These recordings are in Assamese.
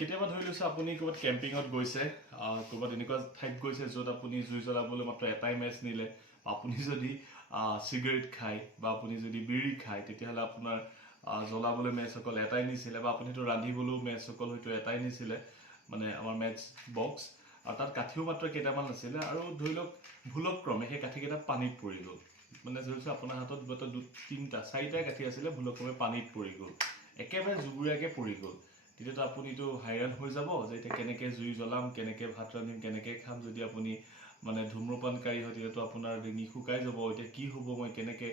কেতিয়াবা ধৰি লৈছে আপুনি ক'ৰবাত কেম্পিঙত গৈছে, ক'ৰবাত এনেকুৱা ঠাইত গৈছে য'ত আপুনি জুই জ্বলাবলৈ মাত্ৰ এটাই মেচ নিলে। আপুনি যদি চিগাৰেট খায় বা আপুনি যদি বিড়ি খায়, তেতিয়াহ'লে আপোনাৰ জ্বলাবলৈ মেচ অকল এটাই নিছিলে, বা আপুনিতো ৰান্ধিবলৈও মেচ অকল হয়তো এটাই নিছিলে, মানে আমাৰ মেচ বক্স। আৰু তাত কাঠিও মাত্ৰ কেইটামান আছিলে, আৰু ধৰি লওক ভুলক্ৰমে সেই কাঠিকেইটা পানীত পৰি গ'ল। মানে ধৰিছোঁ আপোনাৰ হাতত মাত্ৰ 4টা কাঠি আছিলে, ভুলক্ৰমে পানীত পৰি গ'ল, একেবাৰে জুবুৰীয়াকৈ পৰি গ'ল। তেতিয়াতো আপুনিতো হাইৰাণ হৈ যাব যে এতিয়া কেনেকৈ জুই জ্বলাম, কেনেকৈ ভাত ৰান্ধিম, কেনেকৈ খাম। যদি আপুনি মানে ধূম্ৰপানকাৰী হয়, তেতিয়াতো আপোনাৰ ডিঙি শুকাই যাব। এতিয়া কি হ'ব, মই কেনেকৈ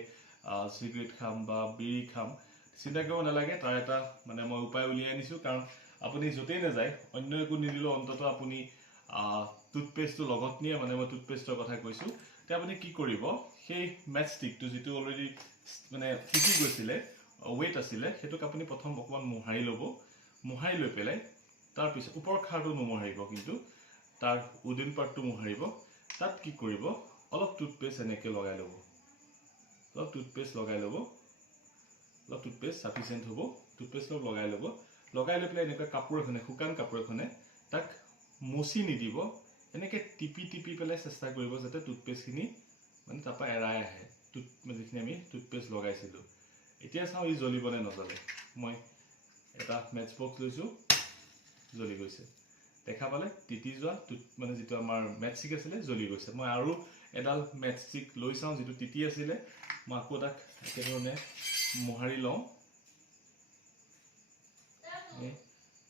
চিগাৰেট খাম বা বিড়ি খাম। চিন্তা কৰিব নালাগে, তাৰ এটা মানে মই উপায় উলিয়াই আনিছোঁ। কাৰণ আপুনি য'তেই নাযায়, অন্য একো নিদিলেও অন্ততঃ আপুনি টুথপেষ্টটো লগত নিয়ে, মানে মই টুথপেষ্টৰ কথা কৈছোঁ। এতিয়া আপুনি কি কৰিব, সেই মেচ ষ্টিকটো যিটো অলৰেডি মানে শিকি গৈছিলে, ৱেইট আছিলে, সেইটোক আপুনি প্ৰথম অকণমান মোহাৰি ল'ব। মোহাৰি লৈ পেলাই তাৰপিছত ওপৰ খাৰটো নোমোহাৰিব, কিন্তু তাৰ উডেন পাৰ্টটো মোহাৰিব। তাত কি কৰিব, অলপ টুথপেষ্ট এনেকৈ লগাই ল'ব, অলপ টুথপেষ্ট লগাই ল'ব, অলপ টুথপেষ্ট চাফিচিয়েণ্ট হ'ব। টুথপেষ্ট অলপ লগাই ল'ব, লগাই লৈ পেলাই এনেকুৱা কাপোৰ এখনে, শুকান কাপোৰ এখনে তাক মচি নিদিব, এনেকৈ টিপি টিপি পেলাই চেষ্টা কৰিব যাতে টুথপেষ্টখিনি মানে তাৰপৰা এৰাই আহে, যিখিনি আমি টুথপেষ্ট লগাইছিলোঁ। এতিয়া চাওঁ ই জ্বলিবনে নজ্বলে। মই এটা মেচ বক্স লৈছোঁ, জ্বলি গৈছে। দেখা পালে তিতি যোৱা মানে যিটো আমাৰ মেটষ্টিক আছিলে, জ্বলি গৈছে। মই আৰু এডাল মেটষ্টিক লৈ চাওঁ যিটো তিতি আছিলে। মই আকৌ তাক একেধৰণে মোহাৰি লওঁ,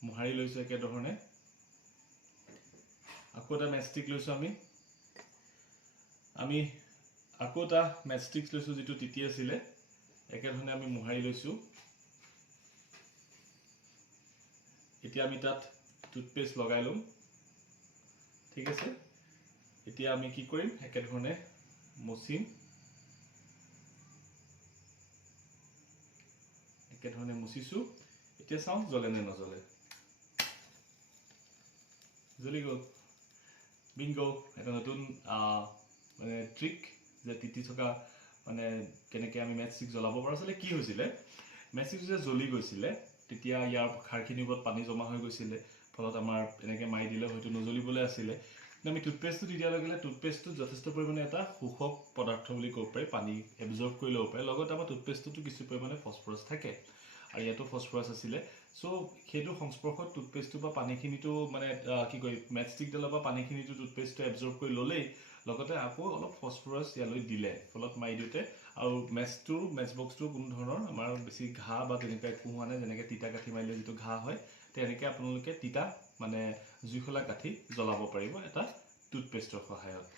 মোহাৰি লৈছোঁ একেধৰণে। আকৌ এটা মেটষ্টিক লৈছোঁ, আমি আকৌ এটা মেটষ্টিক লৈছোঁ যিটো তিতি আছিলে, একেধৰণে আমি মোহাৰি লৈছোঁ। এতিয়া আমি তাত টুথপেষ্ট লগাই ল'ম, ঠিক আছে। এতিয়া আমি কি কৰিম, একেধৰণে মচিম, একেধৰণে মুচিছোঁ। এতিয়া চাওঁ জ্বলে নে নজ্বলে। জ্বলি গ'ল, বিংগো। এটা নতুন মানে ট্ৰিক, যে তিতি থকা মানে কেনেকৈ আমি মেটষ্টিক জ্বলাব পাৰোঁ। আচলতে কি হৈছিলে, মেটষ্টিকটো যে জ্বলি গৈছিলে, তেতিয়া ইয়াৰ খাৰখিনিৰ ওপৰত পানী জমা হৈ গৈছিলে, ফলত আমাৰ এনেকৈ মাৰি দিলে হয়তো নজ্বলিবলৈ আছিলে। কিন্তু আমি টুথপেষ্টটো দি দিয়াৰ লগে লগে টুথপেষ্টটোত যথেষ্ট পৰিমাণে এটা শোষক পদাৰ্থ বুলি ক'ব পাৰি, পানী এবজৰ্ব কৰি ল'ব পাৰে। লগতে আমাৰ টুথপেষ্টটোতো কিছু পৰিমাণে ফচফৰাছ থাকে, আৰু ইয়াতো ফচফৰাছ আছিলে। চ' সেইটো সংস্পৰ্শত টুথপেষ্টটো বা পানীখিনিটো মানে কি কয়, মেটষ্টিকডালৰ পৰা পানীখিনিটো টুথপেষ্টটো এবজৰ্ব কৰি ল'লেই, লগতে আকৌ অলপ ফচফৰাছ ইয়ালৈ দিলে, ফলত মাৰি দিওঁতে আৰু মেচ বক্সটোৰ কোনো ধৰণৰ আমাৰ বেছি ঘাঁ বা তেনেকুৱা একো হোৱা নাই। যেনেকৈ তিতা কাঠি মাৰিলে যিটো ঘাঁ হয়, তেনেকৈ আপোনালোকে তিতা মানে জুইশলা কাঠি জ্বলাব পাৰিব এটা টুথপেষ্টৰ সহায়ত।